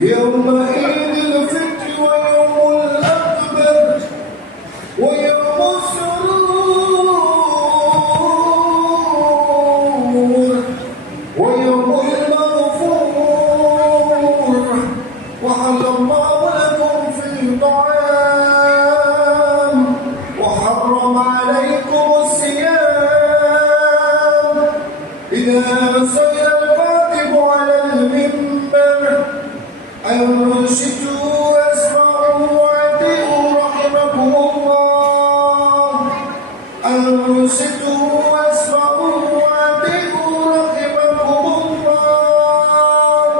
يومئذ الفتح ويوم الأكبر ويوم السرور ويوم المغفور وحل الله لكم في طعام وحرم عليكم الصيام إذا سئل الكاتب على المنبر أنصتوا واسمعوا وأطيعوا رحمكم الله أنصتوا واسمعوا وأطيعوا رحمكم الله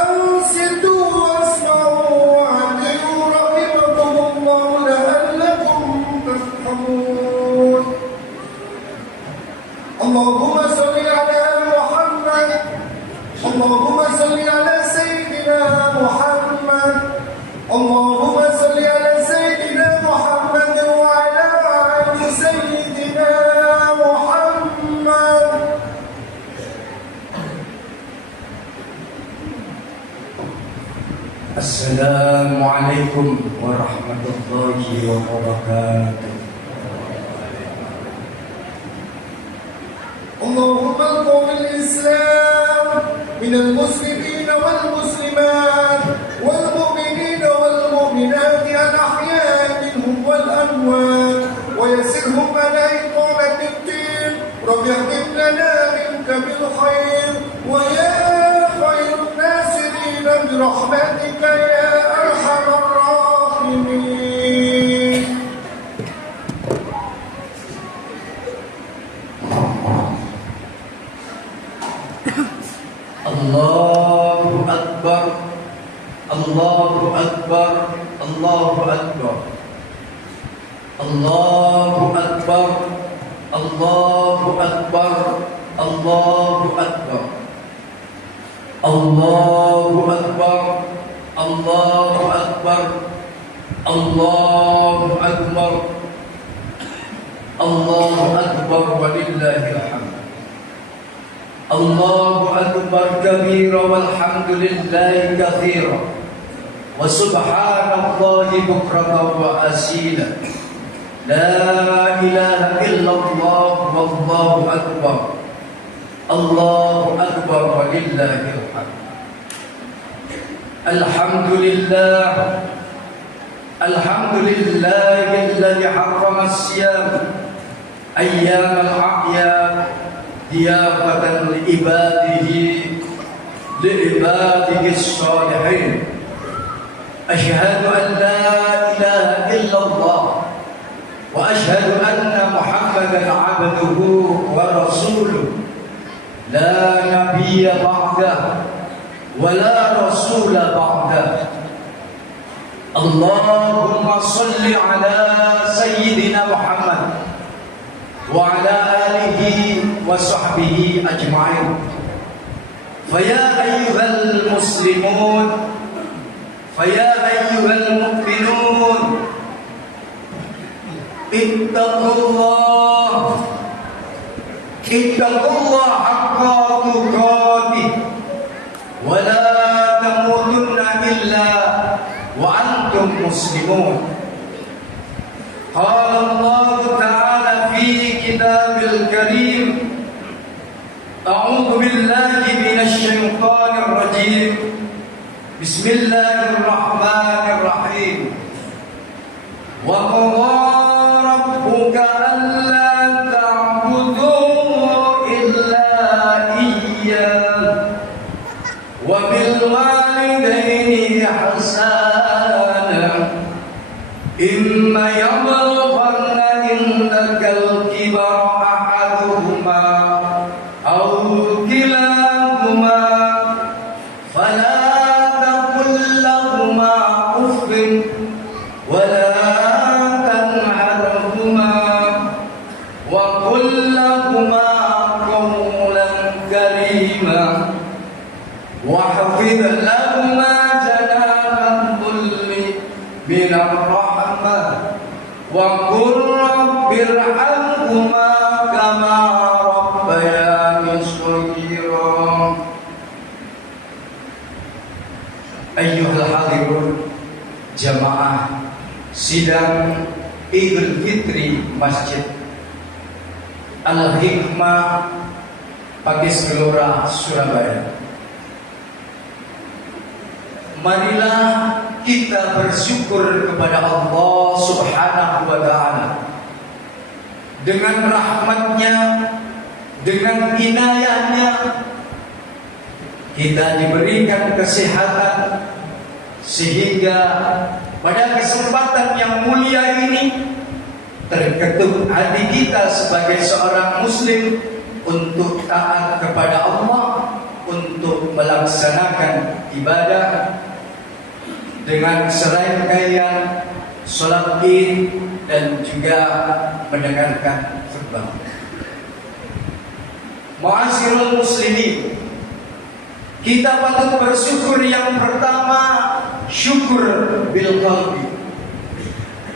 أنصتوا واسمعوا وأطيعوا رحمكم الله لعلكم تفلحون اللهم صل على محمد اللهم صل على سيدنا محمد اللهم صل على سيدنا محمد وعلى آل سيدنا محمد. Assalamualaikum warahmatullahi wabarakatuh. اللهم انقذ الإسلام من المسلمين والمسلمات والمؤمنين والمؤمنات الأحياء منهم والأموات ويسرهم على إقامة الدين رب اهدم لنا منك بالخير ويا خير الناصرين برحمتك يا أرحم الراحمين. Allahu Akbar, Allahu Akbar, Allahu Akbar, Allahu Akbar, Allahu Akbar, Allahu Akbar, Allahu Akbar, Allahu Akbar, Allahu Akbar, Allahu Akbar walillahil hamd. Allahu Akbar kabira walhamdulillahi kathira wa subhanallahi bukratan wa asila la ilaha illallah wallahu akbar Allahu akbar walillahil hamd. Alhamdulillah alhamdulillahi alladhi harrama as-siyam ayyam al-a'yad ضيافة لعباده الصالحين. أشهد أن لا إله إلا الله وأشهد أن محمدا عبده ورسوله لا نبي بعده ولا رسول بعده. اللهم صل على سيدنا محمد وعلى آله وصحبه أجمعين. فيا أيها المسلمون فيا أيها المؤمنون اتقوا الله حق تقاته ولا تموتن إلا وأنتم مسلمون. قال الله تعالى في كتاب الكريم أعوذ بالله من الشيطان الرجيم بسم الله الرحمن الرحيم وقضى ربك ألا تعبدوا إلا إياه وبالوالدين إحسانا إما يبلغن عندك الكبر أحدهما أو كلاهما فلا تقل لهما أف ولا تنهرهما وقل لهما قولا كريما واحفظ لهما جناح الذل من الرحمة وقل رب ارحمهما كما ربياني صغيرا. Ayyuhal hadirun jamaah sidang Idul Fitri Masjid Al-Hikmah Pakis Gelora Surabaya. Marilah kita bersyukur kepada Allah Subhanahu wa Ta'ala dengan rahmatnya, dengan inayahnya. Kita diberikan kesehatan sehingga pada kesempatan yang mulia ini terketuk hati kita sebagai seorang muslim untuk taat kepada Allah, untuk melaksanakan ibadah dengan serangkaian sholat Id dan juga mendengarkan khutbah. Ma'asyiral muslimin, kita patut bersyukur. Yang pertama, syukur bil qalbi.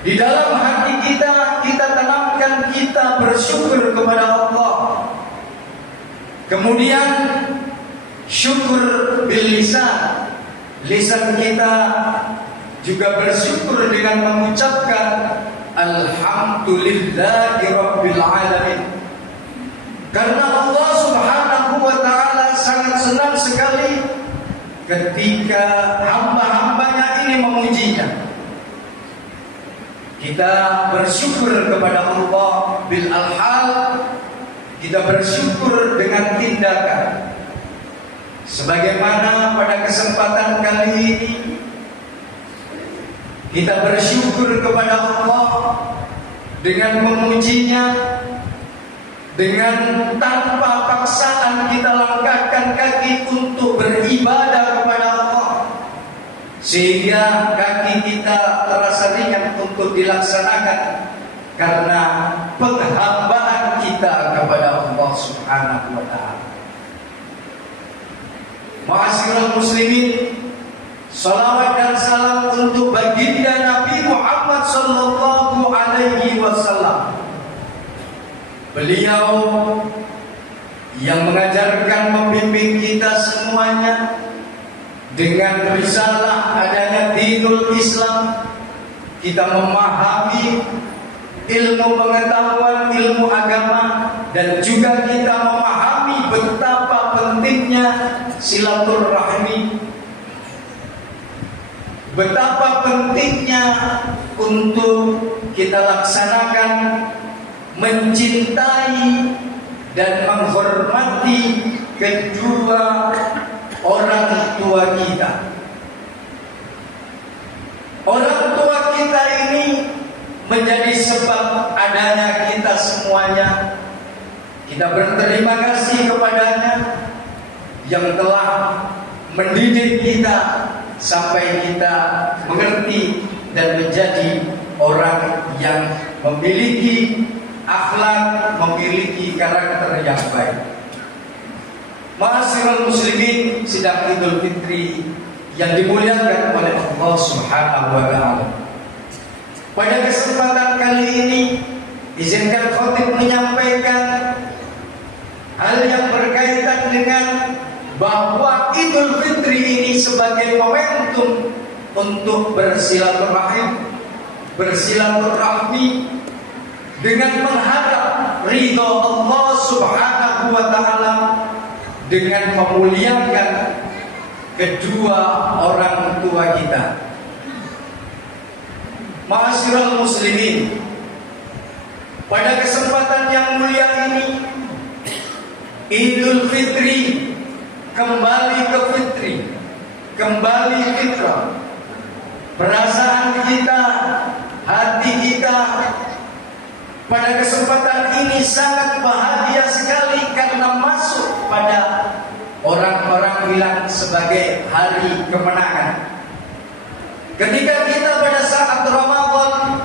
Di dalam hati kita tanamkan kita bersyukur kepada Allah. Kemudian syukur bil lisan. Lisan kita juga bersyukur dengan mengucapkan alhamdulillahi rabbil alamin. Karena Allah Subhanahu wa Ta'ala sangat senang sekali ketika hamba-hambanya ini memujinya. Kita bersyukur kepada Allah bil alhal, kita bersyukur dengan tindakan. Sebagaimana pada kesempatan kali ini kita bersyukur kepada Allah dengan memujinya, dengan tanpa paksaan kita langkahkan kaki untuk beribadah kepada Allah, sehingga kaki kita terasa ringan untuk dilaksanakan karena penghambaan kita kepada Allah Subhanahu wa Ta'ala. Ma'asyiral muslimin, salawat dan salam untuk baginda Nabi Muhammad sallallahu alaihi wasallam. Beliau yang mengajarkan, membimbing kita semuanya dengan risalah adanya dinul Islam. Kita memahami ilmu pengetahuan, ilmu agama, dan juga kita memahami betapa pentingnya silaturahmi, betapa pentingnya untuk kita laksanakan mencintai dan menghormati kedua orang tua kita. Orang tua kita ini menjadi sebab adanya kita semuanya. Kita berterima kasih kepadanya yang telah mendidik kita sampai kita mengerti dan menjadi orang yang memiliki akhlak, memiliki karakter yang baik. Ma'asyiral muslimin, sidang Idul Fitri yang dimuliakan oleh Allah Subhanahu wa Ta'ala. Pada kesempatan kali ini izinkan khatib menyampaikan hal yang berkaitan dengan bahwa Idul Fitri ini sebagai momentum untuk bersilaturahmi dengan mengharap ridho Allah Subhanahu wa Ta'ala, dengan memuliakan kedua orang tua kita. Ma'asyiral muslimin, pada kesempatan yang mulia ini Idul Fitri kembali ke fitri, kembali fitrah. Perasaan kita, hati kita pada kesempatan ini sangat bahagia sekali karena masuk pada orang-orang bilang sebagai hari kemenangan. Ketika kita pada saat Ramadan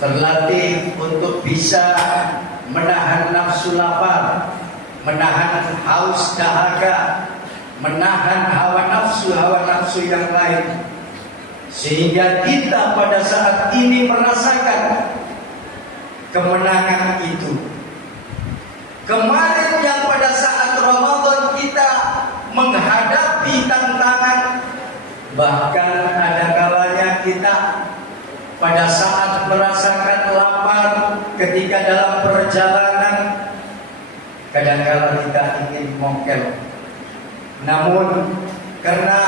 terlatih untuk bisa menahan nafsu lapar, menahan haus dahaga, menahan hawa nafsu yang lain, sehingga kita pada saat ini merasakan kemenangan itu. Kemarin yang pada saat Ramadan kita menghadapi tantangan. Bahkan ada kalanya kita pada saat merasakan lapar ketika dalam perjalanan, kadang-kala kita ingin mokel. Namun karena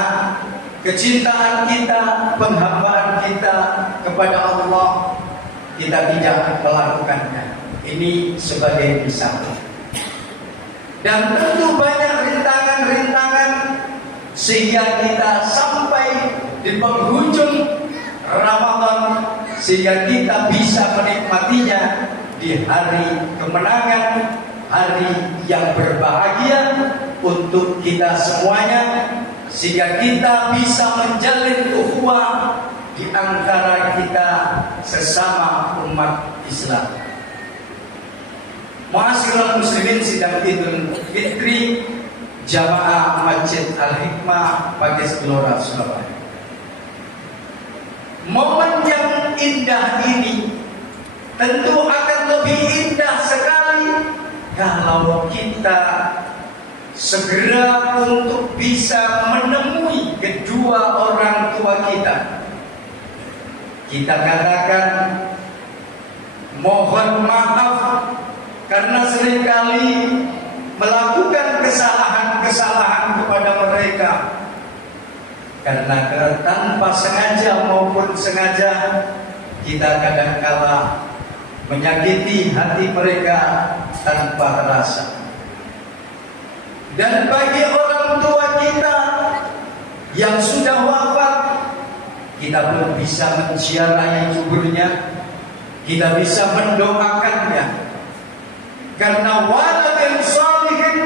kecintaan kita, penghambaan kita kepada Allah, kita tidak melakukannya. Ini sebagai misalnya. Dan tentu banyak rintangan-rintangan sehingga kita sampai di penghujung Ramadan, sehingga kita bisa menikmatinya di hari kemenangan, hari yang berbahagia untuk kita semuanya, sehingga kita bisa menjalin ukhuwah di antara kita sesama umat Islam. Ma'asyiral muslimin, sidang Idul Fitri Jamaah Masjid Al-Hikmah Pakis Gelora Surabaya. Momen yang indah ini tentu akan lebih indah sekali kalau kita segera untuk bisa menemui kedua orang tua kita. Kita katakan mohon maaf karena seringkali melakukan kesalahan-kesalahan kepada mereka, karena tanpa sengaja maupun sengaja kita kadang-kala menyakiti hati mereka tanpa terasa. Dan bagi orang tua kita yang sudah wafat, kita belum bisa menziarahi kuburnya, kita bisa mendoakannya, karena waladin sholihin,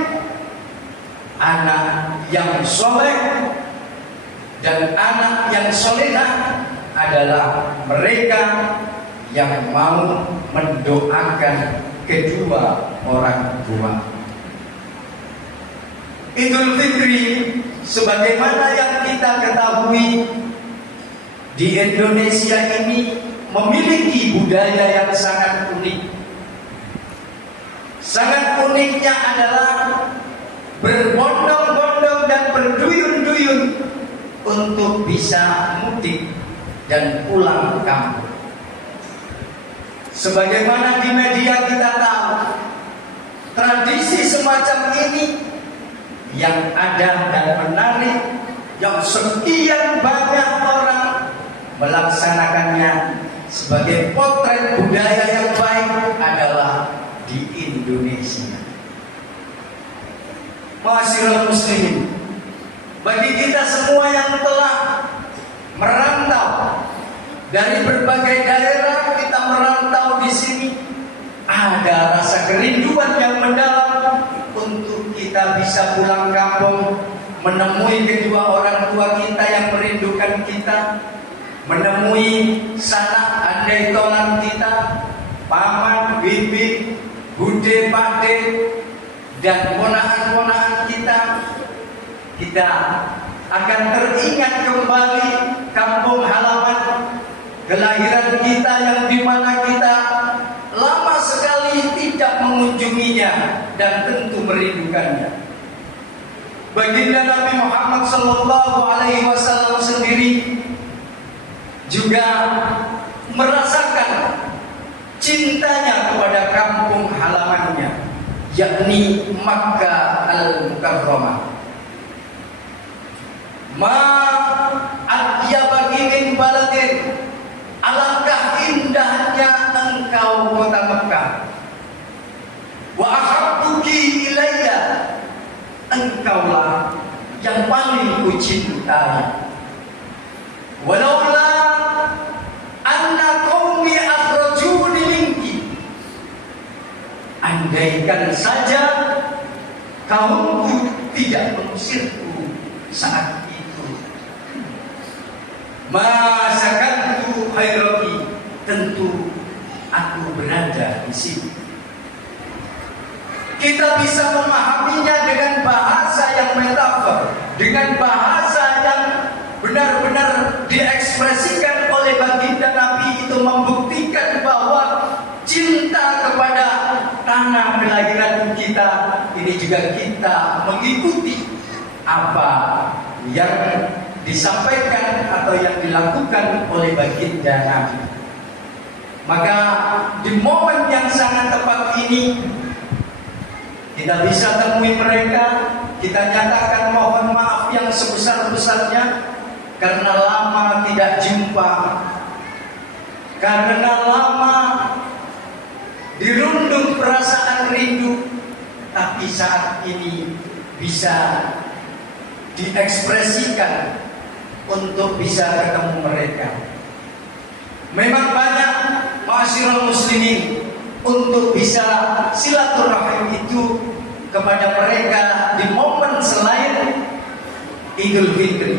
anak yang soleh dan anak yang solehah adalah mereka yang mau mendoakan kedua orang tua. Idul Fitri sebagaimana yang kita ketahui, di Indonesia ini memiliki budaya yang sangat unik. Sangat uniknya adalah berbondong-bondong dan berduyun-duyun untuk bisa mudik dan pulang kampung. Sebagaimana di media kita tahu, tradisi semacam ini yang ada dan menarik, yang sekian banyak orang melaksanakannya sebagai potret budaya yang baik adalah di Indonesia. Ma'asyiral muslimin, bagi kita semua yang telah merantau dari berbagai daerah, kita merantau di sini, ada rasa kerinduan yang mendalam untuk kita bisa pulang kampung, menemui kedua orang tua kita yang merindukan kita, menemui sanak andai tolan kita, paman, bibi, bude, pakde, dan ponakan-ponakan kita. Kita akan teringat kembali kampung halaman kelahiran kita, yang dimana kita lama sekali tidak mengunjunginya dan tentu merindukannya. Baginda Nabi Muhammad SAW sendiri juga merasakan cintanya kepada kampung halamannya, yakni Makkah Al-Mukarramah. Ma atyaba min baladin, alangkah indahnya engkau kota Mekah. Wa ahabbuki ilayya, engkaulah yang paling kucintai. Walaula anna qaumi akhrajuni minki, andaikan saja kaumku tidak mengusirku saat itu, masakantu khairati, tentu aku berada di sini. Kita bisa memahaminya dengan bahasa yang metafor, dengan bahasa yang benar-benar diekspresikan oleh baginda Nabi, itu membuktikan bahwa cinta kepada tanah kelahiran kita ini juga kita mengikuti apa yang disampaikan atau yang dilakukan oleh baginda Nabi. Maka di momen yang sangat tepat ini kita bisa temui mereka, kita nyatakan mohon maaf yang sebesar-besarnya karena lama tidak jumpa, karena lama dirundung perasaan rindu, tapi saat ini bisa diekspresikan untuk bisa ketemu mereka. Memang banyak ma'asyiral muslimin untuk bisa silaturahim itu kepada mereka di momen selain Idul Fitri.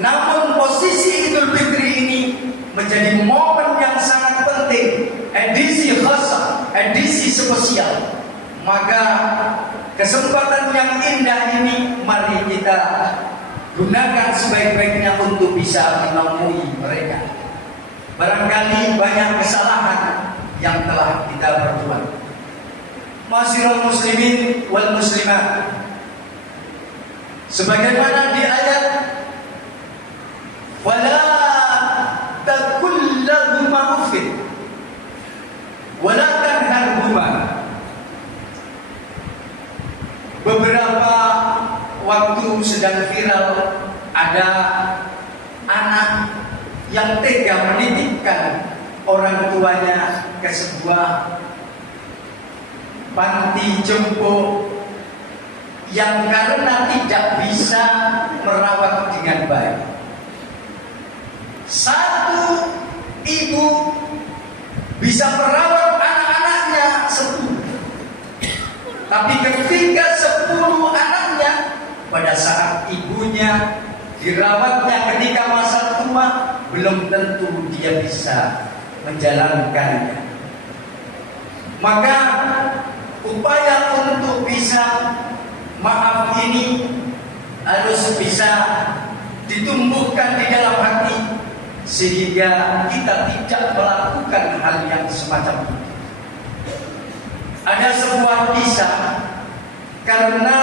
Namun posisi Idul Fitri ini menjadi momen yang sangat penting, edisi khas, edisi spesial. Maka kesempatan yang indah ini mari kita gunakan sebaik-baiknya untuk bisa menemui mereka. Barangkali banyak kesalahan yang telah kita perbuat. Ma'asyiral muslimin wal muslimat, sebagaimana di ayat wala taqul lahuma uffin wala tanharhuma. Beberapa waktu sedang viral ada anak yang tega menitipkan orang tuanya ke sebuah panti jompo yang karena tidak bisa merawat dengan baik. Satu ibu bisa merawat anak-anaknya 10, tapi ketika 10 anaknya pada saat ibunya dirawatnya ketika masa tua, belum tentu dia bisa menjalankannya. Maka upaya untuk bisa maaf ini harus bisa ditumbuhkan di dalam hati sehingga kita tidak melakukan hal yang semacam itu. Ada sebuah kisah karena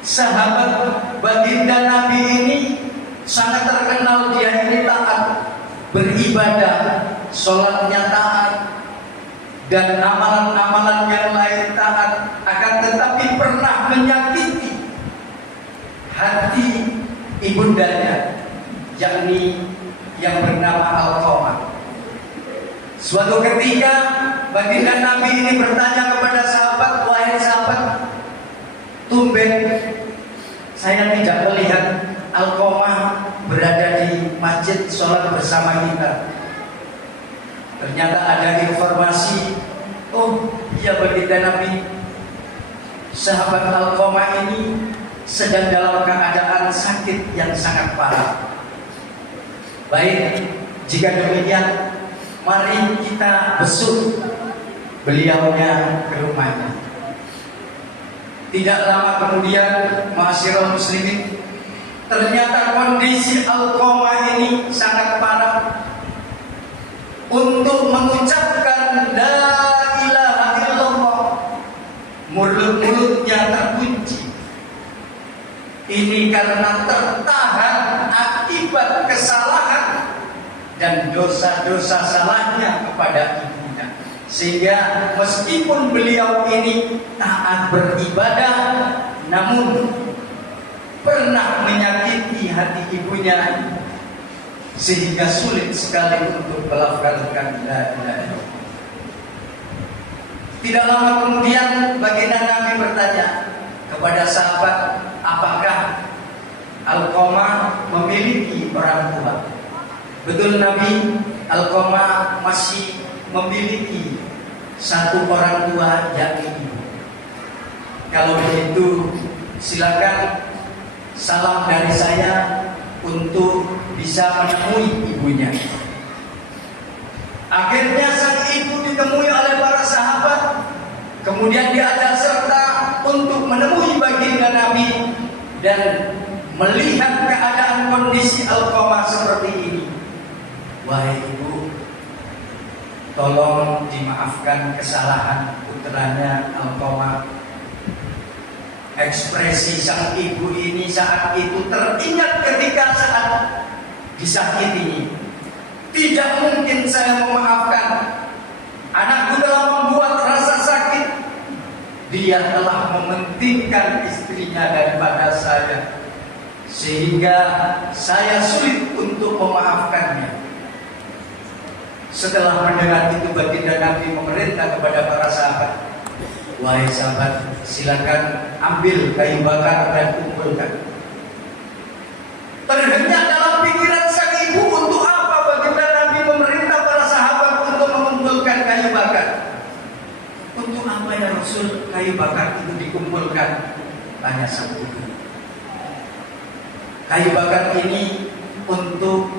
sahabat baginda Nabi ini sangat terkenal, dia ini taat beribadah, sholatnya taat, dan amalan-amalan yang lain taat, akan tetapi pernah menyakiti hati ibundanya, yakni yang bernama Alqamah. Suatu ketika baginda Nabi ini bertanya kepada sahabat, wahai sahabat, tumben saya tidak melihat Alqamah berada di masjid sholat bersama kita. Ternyata ada informasi, oh iya baginda Nabi, sahabat Alqamah ini sedang dalam keadaan sakit yang sangat parah. Baik, jika demikian, mari kita besuk beliaunya ke rumahnya. Tidak lama kemudian, ma'asyiral muslimin, ternyata kondisi Alqamah ini sangat parah. Untuk mengucapkan la ilaha illallah, mulut-mulutnya terkunci. Ini karena tertahan akibat kesalahan dan dosa-dosa salahnya kepada ibunya. Sehingga meskipun beliau ini taat beribadah, namun pernah menyakiti hati ibunya sehingga sulit sekali untuk melafalkan la ilaha illallah. Tidak lama kemudian baginda Nabi bertanya kepada sahabat, apakah Alqamah memiliki orang tua? Betul Nabi, Alqamah masih memiliki satu orang tua, yakni ibu. Kalau begitu silakan salam dari saya untuk bisa menemui ibunya. Akhirnya sang ibu ditemui oleh para sahabat, kemudian diajak serta untuk menemui baginda Nabi dan melihat keadaan kondisi Alqamah seperti ini. Wahai ibu, tolong dimaafkan kesalahan putranya Alqamah. Ekspresi sang ibu ini saat itu teringat ketika saat disakiti. Tidak mungkin saya memaafkan. Anakku telah membuat rasa sakit. Dia telah mementingkan istrinya daripada saya, sehingga saya sulit untuk memaafkannya. Setelah mendengar itu, baginda Nabi memerintah kepada para sahabat, wahai sahabat, silakan ambil kayu bakar dan kumpulkan. Terhenyak dalam pikiran sang ibu, untuk apa baginda Nabi memerintah para sahabat untuk mengumpulkan kayu bakar? Untuk apa ya Rasul kayu bakar itu dikumpulkan? Tanya sang ibu. Kayu bakar ini untuk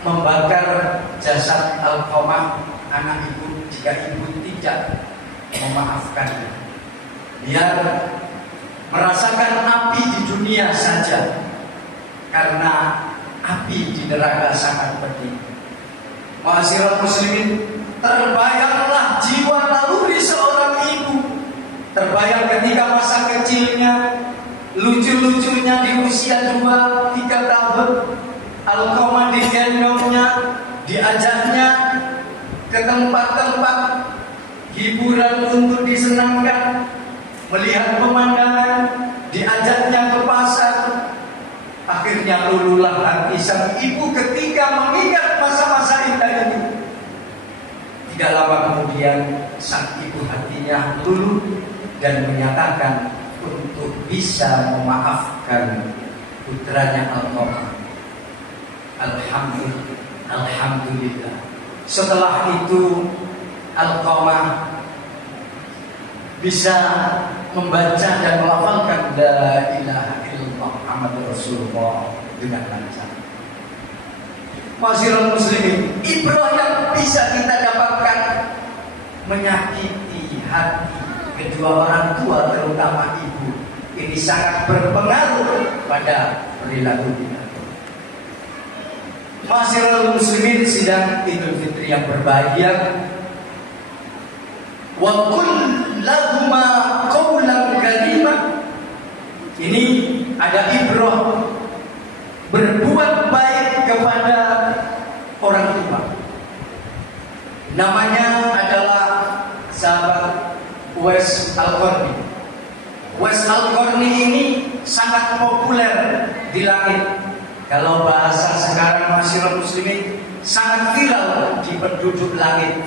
membakar jasad Alqamah, anak ibu, jika ibu tidak memaafkannya. Biar merasakan api di dunia saja, karena api di neraka sangat pedih. Ma'asyiral muslimin, terbayanglah jiwa naluri seorang ibu. Terbayang ketika masa kecilnya, lucu-lucunya di usia 2-3 tahun, Alqamah digendongnya, diajaknya ke tempat-tempat hiburan untuk disenangkan, melihat pemandangan, diajaknya ke pasar. Akhirnya luluhlah hati sang ibu ketika mengingat masa-masa indah itu. Tidak lama kemudian sang ibu hatinya luluh dan menyatakan untuk bisa memaafkan putranya Alqamah. Alhamdulillah. Setelah itu Alqamah bisa membaca dan melafalkan la ilaha illallah Muhammadur Rasulullah dengan lancar. Ma'asyiral muslimin, ibrah yang bisa kita dapatkan menyakiti hati kedua orang tua, terutama ibu, ini sangat berpengaruh pada perilaku kita. Ma'asyiral muslimin, sidang Idul Fitri yang berbahagia, wa qul lahuma qawlan karima. Ini ada ibrah berbuat baik kepada orang tua. Namanya adalah sahabat Uwais Al-Qarni. Uwais Al-Qarni ini sangat populer di langit. Kalau bahasa sekarang masyarakat muslimin, sangat viral di penduduk langit.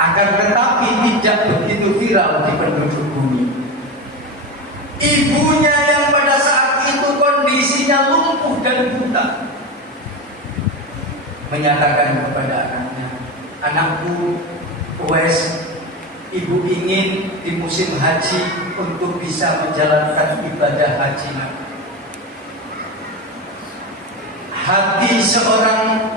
Akan tetapi tidak begitu viral di penduduk bumi. Ibunya yang pada saat itu kondisinya lumpuh dan buta, menyatakan kepada anaknya, anakku Uwais, ibu ingin di musim haji untuk bisa menjalankan ibadah haji. Hati seorang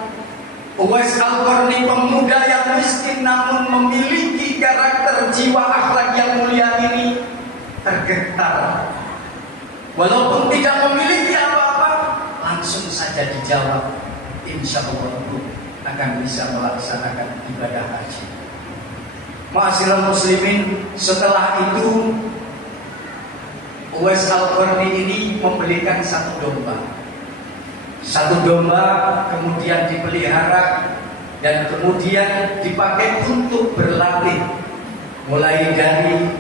Uwais Al-Qarni, pemuda yang miskin namun memiliki karakter jiwa akhlak yang mulia ini, tergetar. Walaupun tidak memiliki apa-apa, langsung saja dijawab, insya Allah akan bisa melaksanakan ibadah haji. Ma'asyiral muslimin, setelah itu Uwais Al-Qarni ini membelikan satu domba. Satu domba kemudian dipelihara dan kemudian dipakai untuk berlatih, mulai dari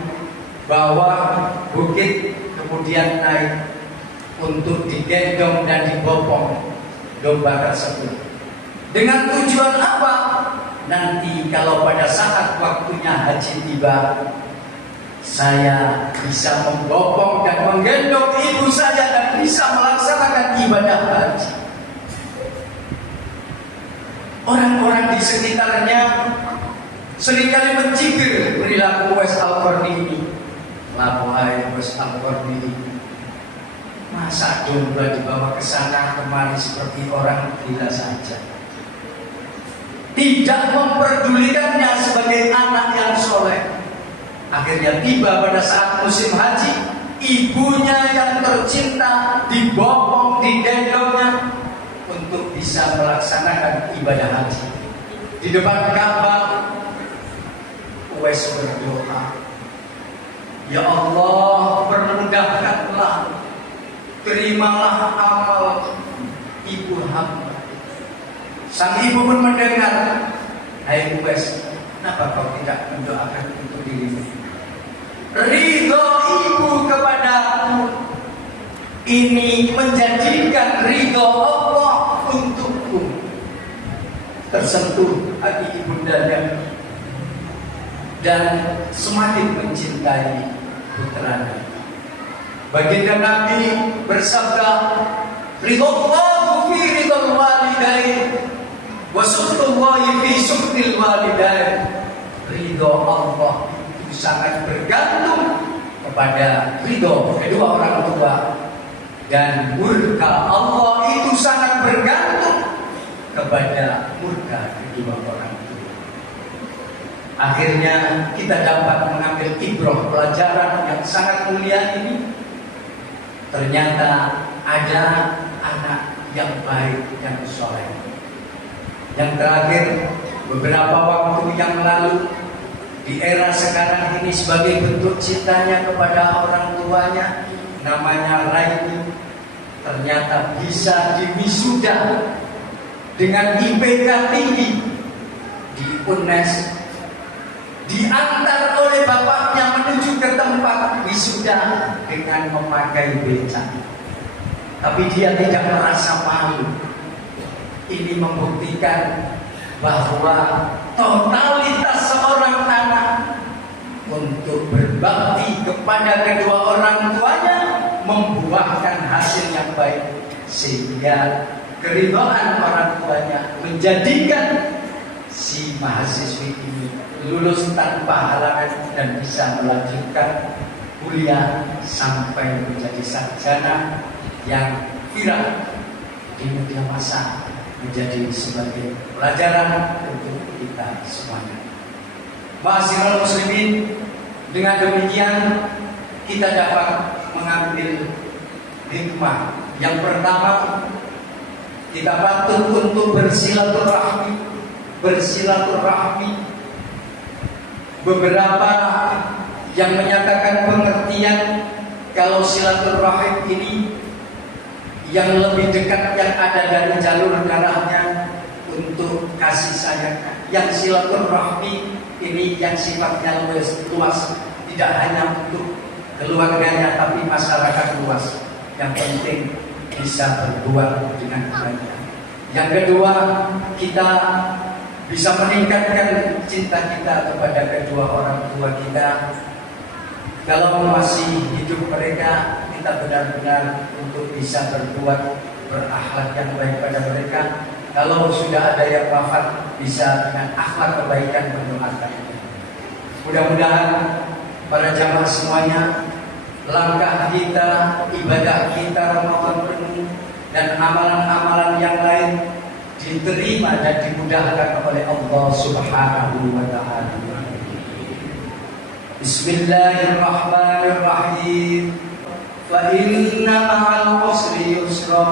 bawah bukit kemudian naik untuk digendong dan dibopong domba tersebut. Dengan tujuan apa? Nanti kalau pada saat waktunya haji tiba, saya bisa membopong dan menggendong ibu saya dan bisa melaksanakan ibadah haji. Orang-orang di sekitarnya seringkali mencibir perilaku Uwais Al-Qarni ini. Wahai Uwais Al-Qarni, masa domba dibawa ke sana kemari seperti orang gila saja. Tidak memperdulikannya sebagai anak yang soleh. Akhirnya tiba pada saat musim haji, ibunya yang tercinta dibopong, digendongnya untuk bisa melaksanakan ibadah haji. Di depan Ka'bah, Uwais berdoa, ya Allah, permudahkan terimalah amal ibu hamba. Sang ibu pun mendengar, hai Uwais, kenapa kau tidak mendoakan untuk dirimu? Ridho ibu kepadaku ini menjadikan ridho Allah untukku. Tersentuh hati ibundanya dan semakin mencintai putranya. Baginda Nabi bersabda, ridallahu fi ridal walidain wa sukhtullahi fi sukhtil walidain. Ridho Allah itu sangat bergantung kepada ridho kedua orang tua, dan murka Allah itu sangat bergantung kepada murka kedua orang tua. Akhirnya kita dapat mengambil ibrah pelajaran yang sangat mulia ini. Ternyata ada anak yang baik dan soleh. Yang terakhir, beberapa waktu yang lalu, di era sekarang ini sebagai bentuk cintanya kepada orang tuanya, namanya Raini, ternyata bisa diwisuda dengan IPK tinggi di UNES, diantar oleh bapaknya menuju ke tempat wisuda dengan memakai becak. Tapi dia tidak merasa malu. Ini membuktikan bahwa totalitas seorang anak untuk berbakti kepada kedua orang tuanya membuahkan hasil yang baik, sehingga keridhaan orang tuanya menjadikan si mahasiswi ini lulus tanpa halangan dan bisa melanjutkan kuliah sampai menjadi sarjana yang viral di media massa, menjadi sebagai pelajaran untuk kita semuanya. Ma'asyiral muslimin, dengan demikian kita dapat mengambil hikmah. Yang pertama, kita patut untuk bersilaturahmi. Beberapa yang menyatakan pengertian kalau silaturahim ini yang lebih dekat yang ada dari jalur darahnya untuk kasih sayang. Yang silaturahmi ini yang sifatnya luas, tidak hanya untuk keluarganya tapi masyarakat luas. Yang penting bisa berbuat dengan kebaikan. Yang kedua, kita bisa meningkatkan cinta kita kepada kedua orang tua kita. Kalau masih hidup mereka, kita benar-benar untuk bisa berbuat berakhlak yang baik pada mereka. Kalau sudah ada yang wafat, bisa dengan akhlak kebaikan mendoakan. Mudah-mudahan para jamaah semuanya, langkah kita, ibadah kita Ramadan penuh dan amalan-amalan yang lain diterima dan dimudahkan oleh Allah Subhanahu wa ta'ala. Bismillahirrahmanirrahim. Fa inna ma'al usri yusra.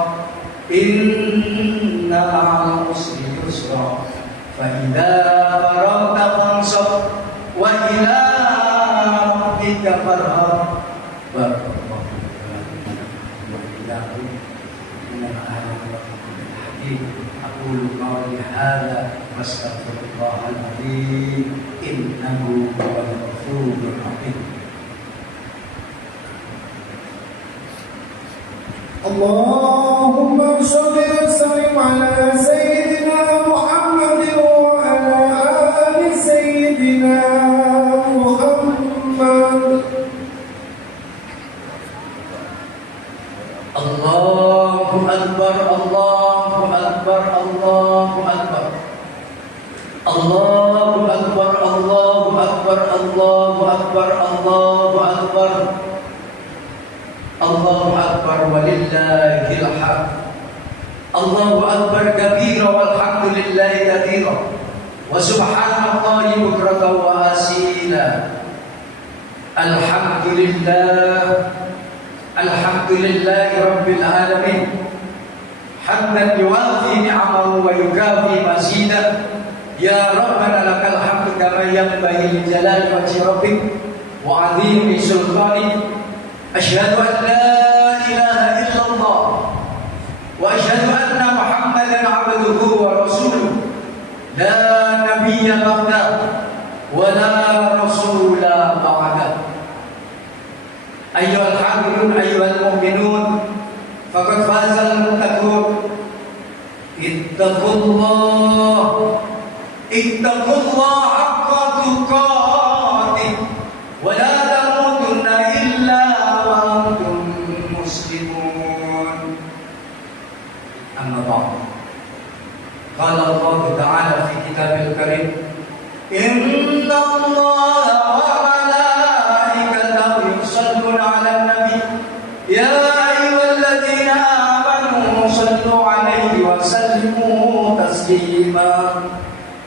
Inna ma'al usri yusra. Fa idza faragta fansab wa ila rabbika farghab. Barakallahu wa iyyakum min al-hakim. أقول قولي هذا واستغفر الله العظيم إنه هو الغفور الرحيم. اللهم صل وسلم على سيدنا محمد وعلى آل سيدنا محمد. الله أكبر الله أكبر الله أكبر الله أكبر الله أكبر الله أكبر الله أكبر الله أكبر ولله الحمد. الله أكبر كبيرا والحمد لله كثيرا وسبحان الله بكرة وأصيلا. الحمد لله الحمد لله رب العالمين حمدا يوافي نعمه ويكافي مزيدا. يا ربنا لك الحمد كما ينبغي لجلال وجه ربك وعظيم سلطانك. أشهد أن لا إله إلا ittaqullaha haqqa tuqatih wa la tamutunna illa wa antum muslimun. Amma ba'd. Qala Allah Ta'ala fi kitabil karim, inna Allah wa malaikatahu yusalluna 'alan nabi ya ayyuhalladzina amanu sallu 'alaihi wa sallimu taslima.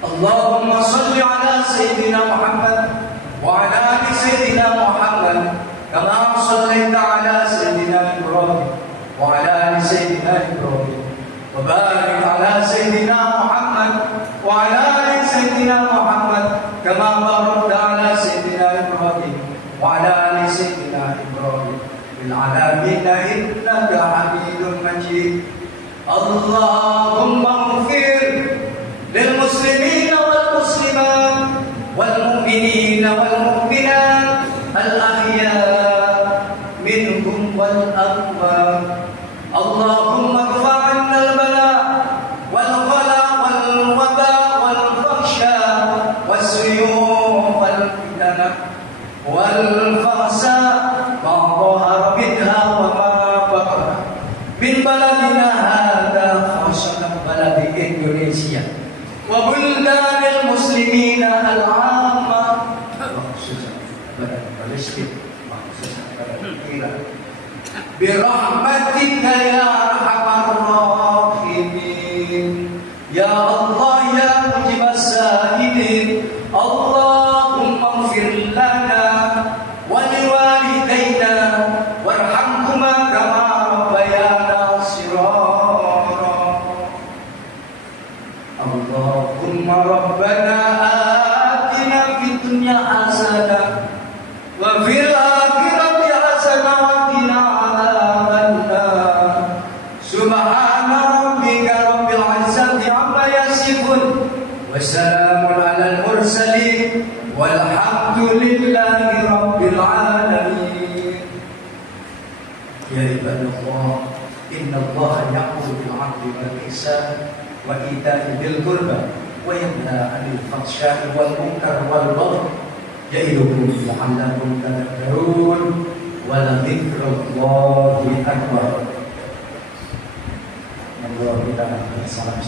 Allahumma salli 'ala sayyidina Muhammad wa 'ala ali sayyidina Muhammad kama shallaita 'ala sayyidina Ibrahim wa 'ala ali sayyidina Ibrahim wa barik 'ala sayyidina Muhammad wa 'ala ali sayyidina Muhammad kama barakta 'ala sayyidina Ibrahim wa 'ala ali sayyidina Ibrahim fil 'alamin innaka Hamidum Majid. Allahumma ighfir lil muslimina wal muslimat wal mu'minina wal mu'minat al ahya minhum wal amwat. Allahumma irfa' 'anna al bala wal ghala wal waba wal fakhsha was suyuf wal fitnah wal fahsha ma dhahara minha wa ma batana min baladina hadha khasatan baladi Indonesia wa buldanil muslimina al-'amma khususan badan Palestina khususan badan Iran birahmatika ya arhamar rahimin ya Allah ya mujibas sa'ilin. Allahumma ighfir lana wa liwalidayna warhamhuma kama rabbayana shighara. Allahumma rabbana atina fid dunya hasanah wa fil akhirati hasanah wa qina adzabannar. Subhana rabbika rabbil izzati amma yasifun wa salamun 'alal mursalin walhamdulillahi rabbil alamin. Ya ibadallah, inna Allaha ya'muru bil 'adli wal ihsan wa ita'i dzil qurba wa yanha 'anil fahsya'i wal munkar wal baghi ya'idukum la'allakum tadhakkarun wa la dzikrullahi akbar. Allahu ta'ala salam.